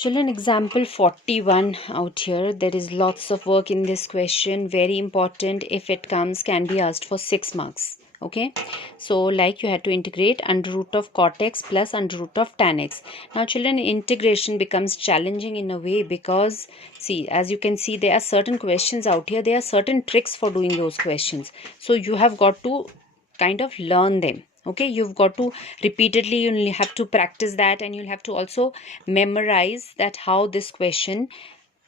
Children, example 41 out here. There is lots of work in this question. Very important. If it comes, can be asked for 6 marks. Okay. So, like you had to integrate under root of cot x plus under root of tan x. Now, children, integration becomes challenging in a way because, see, as you can see, there are certain questions out here. There are certain tricks for doing those questions. So, you have got to kind of learn them. Okay, you've got to repeatedly, you'll have to practice that, and you'll have to also memorize that how this question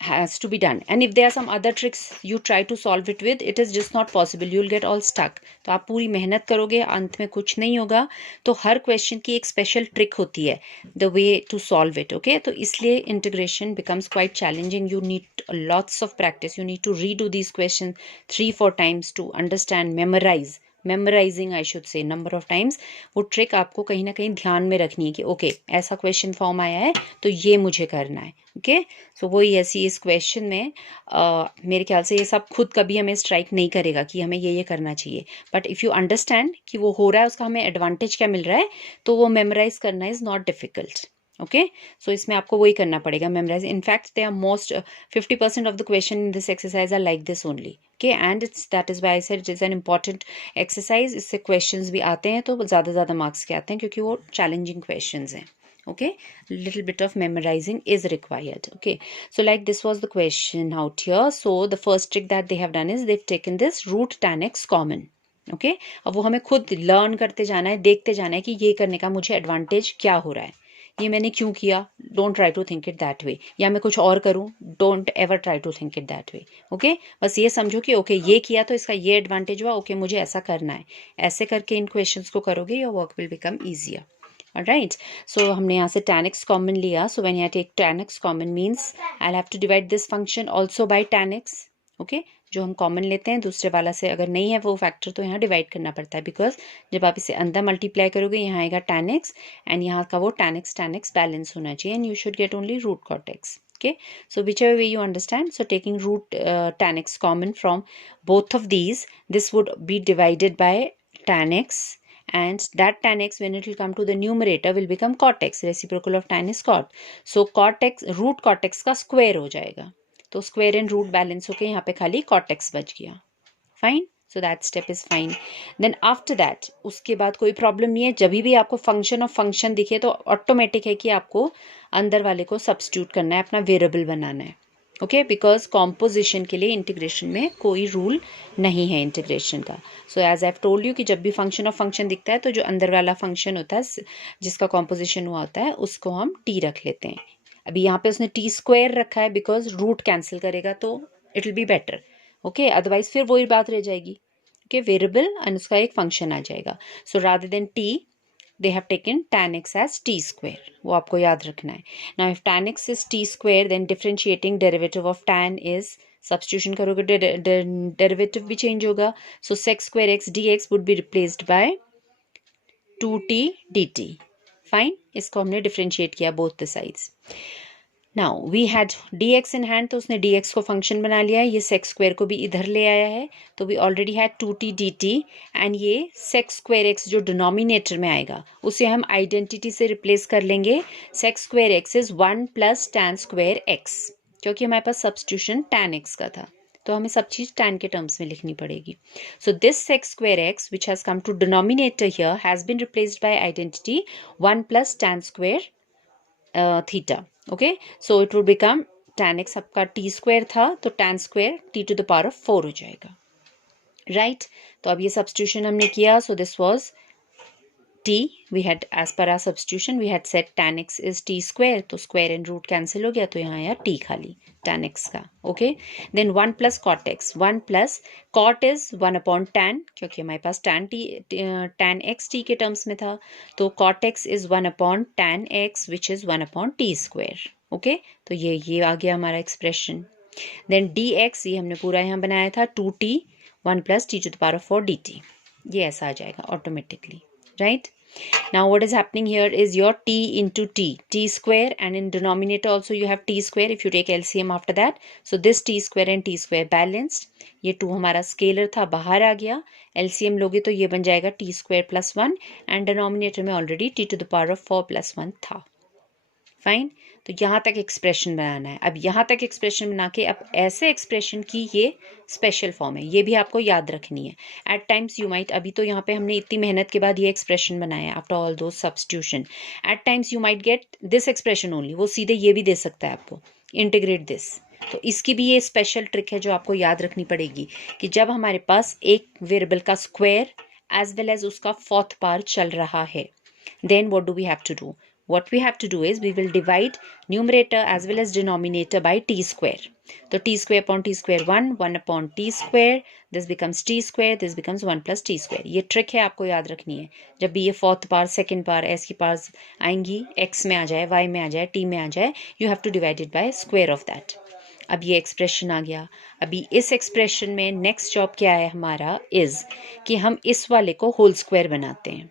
has to be done. And if there are some other tricks you try to solve it with, it is just not possible, you'll get all stuck. तो आप पूरी मेहनत करोगे, अंत में कुछ नहीं होगा. तो हर क्वेश्चन की एक स्पेशल ट्रिक होती है, the way to solve it. Okay, तो इसलिए integration becomes quite challenging. You need lots of practice. You need to redo these question 3-4 times to understand, memorise. Memorising I should say number of times. वो trick आपको कहीं ना कहीं ध्यान में रखनी है कि ओके ऐसा क्वेश्चन फॉर्म आया है तो ये मुझे करना है. ओके, सो वही ऐसी इस क्वेश्चन में मेरे ख्याल से ये सब खुद कभी हमें स्ट्राइक नहीं करेगा कि हमें ये करना चाहिए. बट इफ़ यू अंडरस्टैंड कि वो हो रहा है, उसका हमें एडवांटेज क्या मिल रहा है, तो वो मेमोराइज करना is not difficult. Okay, so इसमें आपको वही करना पड़ेगा, memorise. In fact they are most 50% of the question in this exercise are like this only. Okay, and it's that is why I said it is an important exercise. इससे questions भी आते हैं तो ज़्यादा मार्क्स के आते हैं क्योंकि वो चैलेंजिंग क्वेश्चंस हैं. Okay, little bit of memorizing is required. Okay, so like this was the question out here. So the first trick that they have done is they've taken this root tan x common. Okay, अब वो हमें खुद learn करते जाना है, देखते जाना है कि ये करने का मुझे एडवांटेज क्या हो रहा है, ये मैंने क्यों किया. Don't try to think it that way. या मैं कुछ और करूं, don't ever try to think it that way. Okay, बस ये समझो कि ओके ये किया तो इसका ये एडवांटेज हुआ. ओके, मुझे ऐसा करना है. ऐसे करके इन क्वेश्चंस को करोगे, your work will become easier. Alright, so हमने यहाँ से tan x common लिया. So when I take tan x common means I'll have to divide this function also by tan x. Okay, जो हम कॉमन लेते हैं दूसरे वाला से अगर नहीं है वो फैक्टर तो यहाँ डिवाइड करना पड़ता है, बिकॉज जब आप इसे अंदर मल्टीप्लाई करोगे यहाँ आएगा tan x एंड यहाँ का वो tan x बैलेंस होना चाहिए, and you should get only root cot x. Okay, so whichever way you understand. So taking root tan x common from both of these, this would be divided by tan x, and that tan x when it will come to the numerator will become cot x. Reciprocal of tan is cot. So cot x root cot x का square हो जाएगा, तो square and root balance होके यहाँ पे खाली cot x बच गया. Fine, so that step is fine. Then after that उसके बाद कोई प्रॉब्लम नहीं है. जब भी आपको फंक्शन ऑफ फंक्शन दिखे तो ऑटोमेटिक है कि आपको अंदर वाले को सब्स्टिट्यूट करना है, अपना वेरिएबल बनाना है. ओके, बिकॉज कॉम्पोजिशन के लिए इंटीग्रेशन में कोई रूल नहीं है इंटीग्रेशन का. So as I have told you कि जब भी फंक्शन ऑफ फंक्शन दिखता है तो जो अंदर वाला फंक्शन होता है जिसका कॉम्पोजिशन हुआ होता है उसको हम टी रख लेते हैं. अभी यहाँ पे उसने टी स्क्वायर रखा है बिकॉज रूट कैंसिल करेगा तो it will be better. Okay, otherwise फिर वही बात रह जाएगी. ओके, वेरिएबल एंड उसका एक फंक्शन आ जाएगा. So rather than T they have taken tan x as t square. वो आपको याद रखना है. Now if tan x is t square, then differentiating derivative of tan is, substitution करोगे derivative भी change होगा. So sec square x dx would be replaced by 2t dt. Fine, इसको हमने differentiate किया both the sides. Now we had dx in hand, तो उसने dx को function बना लिया है. ये सेक्स स्क्वायर को भी इधर ले आया है, तो we already had 2t dt, एंड ये सेक्स स्क्वायर x जो डिनोमिनेटर में आएगा उसे हम आइडेंटिटी से रिप्लेस कर लेंगे. Sec square x is 1 plus tan square x, क्योंकि हमारे पास सब्स्टिट्यूशन tan x का था तो हमें सब चीज़ tan के टर्म्स में लिखनी पड़ेगी. So this sec square x which has come to denominator here has been replaced by identity 1 plus tan square theta. Okay, so it would become tan x आपका t स्क्वायर था तो tan square t to the power of 4 हो जाएगा. Right, तो अब ये substitution हमने किया. So this was t, we had as per our substitution we had set tan x is t square, तो स्क्वायर एंड रूट कैंसिल हो गया तो यहाँ आया t खाली tan x का. Okay, then 1 plus cot x, 1 plus cot is 1 upon tan, क्योंकि हमारे पास tan x t के टर्म्स में था, तो cot x is 1 upon tan x which is 1 upon t square. Okay, तो ये आ गया हमारा एक्सप्रेशन. देन dx ये हमने पूरा यहाँ बनाया था 2t 1 plus t to the power of 4 dt. ये ऐसा आ जाएगा automatically. Right, now what is happening here is your t into t square, and in denominator also you have t square if you take LCM after that. So this t square and t square balanced. ये 2 हमारा scalar था, बाहर आ गया. LCM लोगे तो ये बन जाएगा t square plus 1, and denominator में already t to the power of 4 plus 1 था. फाइन। तो यहाँ तक एक्सप्रेशन बनाना है। अब यहाँ तक एक्सप्रेशन बना के अब ऐसे एक्सप्रेशन की ये स्पेशल फॉर्म है, ये भी आपको याद रखनी है। एट टाइम्स यू माइट, अभी तो यहाँ पे हमने इतनी मेहनत के बाद ये एक्सप्रेशन बनाया है आफ्टर ऑल दो substitution. At times you might get this expression only, वो सीधे ये भी दे सकता है आपको, इंटीग्रेट दिस। तो इसकी भी ये स्पेशल ट्रिक है जो आपको याद रखनी पड़ेगी कि जब हमारे पास एक वेरिएबल का स्क्वायर एज वेल एज उसका फोर्थ पार्ट चल रहा है, then what do we have to do? What we have to do is we will divide numerator as well as denominator by t square. So t square upon t square 1 upon t square, this becomes t square, this becomes 1 plus t square. ये trick है, आपको याद रखनी है। जब भी ये fourth पार, second पार, S की पार्स आएंगी, x में आ जाए, y में आ जाए, t में आ जाए, you have to divide it by square of that. अब ये एक्सप्रेशन आ गया। अभी इस एक्सप्रेशन में नेक्स्ट जॉब क्या है हमारा, इज कि हम इस वाले को होल स्क्वायर बनाते हैं।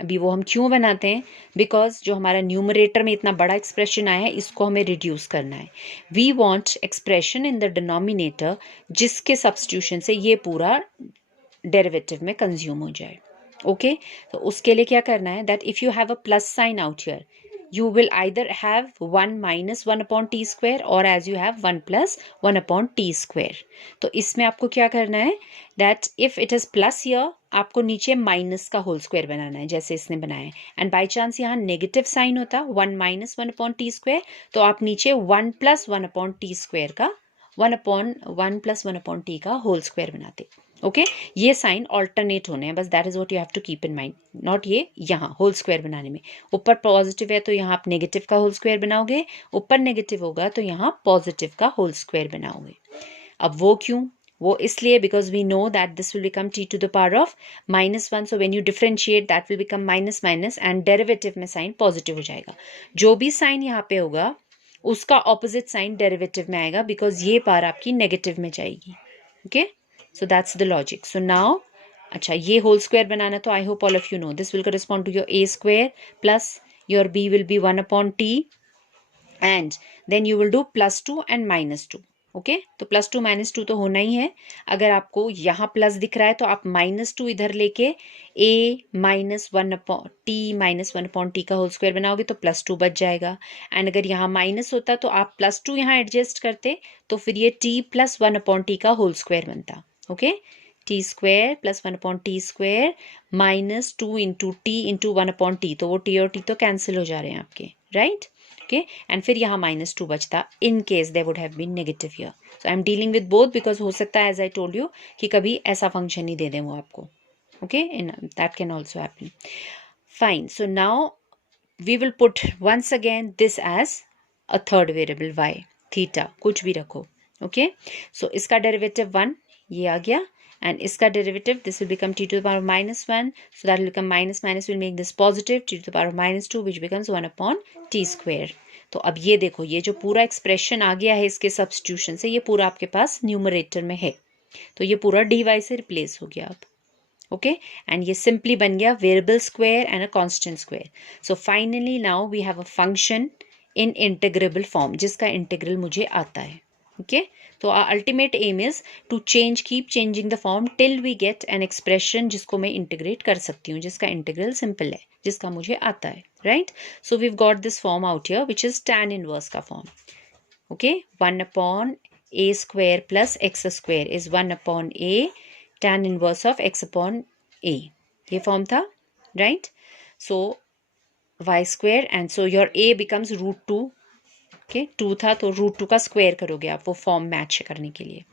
अभी वो हम क्यों बनाते हैं, बिकॉज जो हमारा न्यूमरेटर में इतना बड़ा एक्सप्रेशन आया है इसको हमें रिड्यूस करना है। We want expression in the denominator जिसके सब्स्टिट्यूशन से ये पूरा डेरिवेटिव में कंज्यूम हो जाए। ओके तो उसके लिए क्या करना है, that if you have a plus sign out here, you will either have 1 minus 1 upon t square or as you have 1 plus 1 upon t square. तो इसमें आपको क्या करना है, that if it is plus here, आपको नीचे minus का whole square बनाना है जैसे इसने बनाया है। एंड बाई चांस यहाँ नेगेटिव साइन होता 1 माइनस 1 अपॉन टी स्क्वायर, तो आप नीचे 1 प्लस 1 अपॉन टी स्क्वायर का 1 प्लस 1 अपॉन टी का होल स्क्वायर बनाते। ओके ये साइन ऑल्टरनेट होने हैं बस, that is what you have to keep in mind, not ये यहाँ होल स्क्वायर बनाने में। ऊपर पॉजिटिव है तो यहाँ आप नेगेटिव का होल स्क्वायर बनाओगे, ऊपर नेगेटिव होगा तो यहाँ पॉजिटिव का होल स्क्वायर बनाओगे। अब वो क्यों, वो इसलिए because we know that this will become t to the power of -1, so when you differentiate that will become minus minus and derivative में साइन पॉजिटिव हो जाएगा। जो भी साइन यहाँ पे होगा उसका ऑपोजिट साइन डेरिवेटिव में आएगा बिकॉज ये पार आपकी नेगेटिव में जाएगी। Okay so that's the logic. So now अच्छा ये होल स्क्वायर बनाना, तो I hope all of you know this will correspond to your a square plus your b will be 1 upon t and then you will do +2 and -2। Okay तो +2 -2 तो होना ही है। अगर आपको यहाँ प्लस दिख रहा है तो आप -2 इधर लेके a -1 अपॉन t का होल स्क्वायर बनाओगे तो +2 बच जाएगा। एंड अगर यहाँ माइनस होता तो आप +2 यहाँ एडजस्ट करते तो फिर ये t प्लस 1 अपॉन टी का होल स्क्वायर बनता। Okay T square plus 1 upon T square -2 into T into 1 upon T, तो वो t और t तो कैंसिल हो जा रहे हैं आपके, राइट। ओके एंड फिर यहाँ -2 बचता in case they would have been negative here. So I am dealing with both because हो सकता है एज आई टोल्ड यू कि कभी ऐसा फंक्शन ही दे दें वो आपको। Okay in that can also happen. Fine so now we will put once again this as a third variable y, theta कुछ भी रखो। ओके सो इसका डेरिवेटिव 1 ये आ गया and इसका derivative this will become t to the power of -1, so that will become minus minus will make this positive t to the power of -2 which becomes 1 upon t square। तो अब ये देखो ये जो पूरा एक्सप्रेशन आ गया है इसके सब्स्टिट्यूशन से, ये पूरा आपके पास न्यूमरेटर में है तो ये पूरा dy से रिप्लेस हो गया अब। ओके एंड ये सिंपली बन गया variable square and a constant square. So finally now we have a function in integrable form जिसका इंटीग्रल मुझे आता है। ओके तो our ultimate aim is to keep changing the form till we get an expression जिसको मैं integrate कर सकती हूँ, जिसका integral simple है, जिसका मुझे आता है, right? So we've got this form out here which is tan inverse का form. Okay 1 upon a square plus x square is 1 upon a tan inverse of x upon a, ये form था, right? So y square and so your a becomes √2। Okay 2 था तो √2 का square करोगे आप वो form match करने के लिए।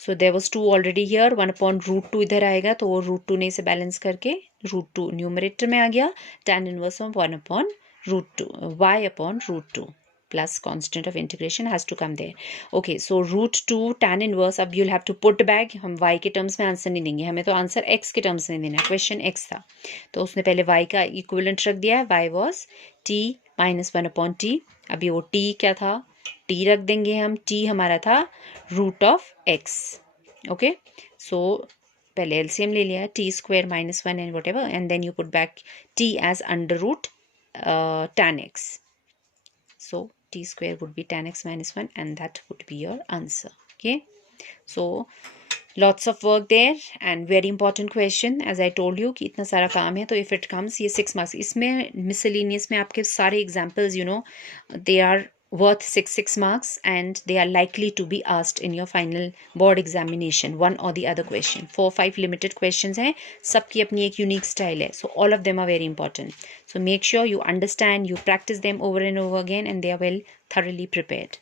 So there was 2 already here, 1 upon √2 इधर आएगा तो वो √2 ने इसे बैलेंस करके √2 न्यूमरेटर में आ गया, tan inverse of 1 upon √2 y upon √2 plus constant of integration has to come there. Okay so √2 tan inverse, अब you'll have to put back, हम y के टर्म्स में आंसर नहीं देंगे, हमें तो आंसर x के टर्म्स में देना है, क्वेश्चन x था तो उसने पहले y का इक्विवेलेंट रख दिया है, y was t -1 upon t। अभी वो t क्या था, t रख देंगे हम, t हमारा था √(x). ओके सो पहले एलसीएम ले लिया, t square -1 and whatever and then you put back t as √ tan x, so t square would be tan x -1 and that would be your answer। Okay so Lots of work there and very important question as I told you कि इतना सारा काम है तो if it comes ये 6 marks इसमें miscellaneous में आपके सारे examples they are worth 6 marks and they are likely to be asked in your final board examination one or the other question 4-5 limited questions हैं सबकी अपनी एक unique style है so all of them are very important so make sure you understand you practice them over and over again and they are well thoroughly prepared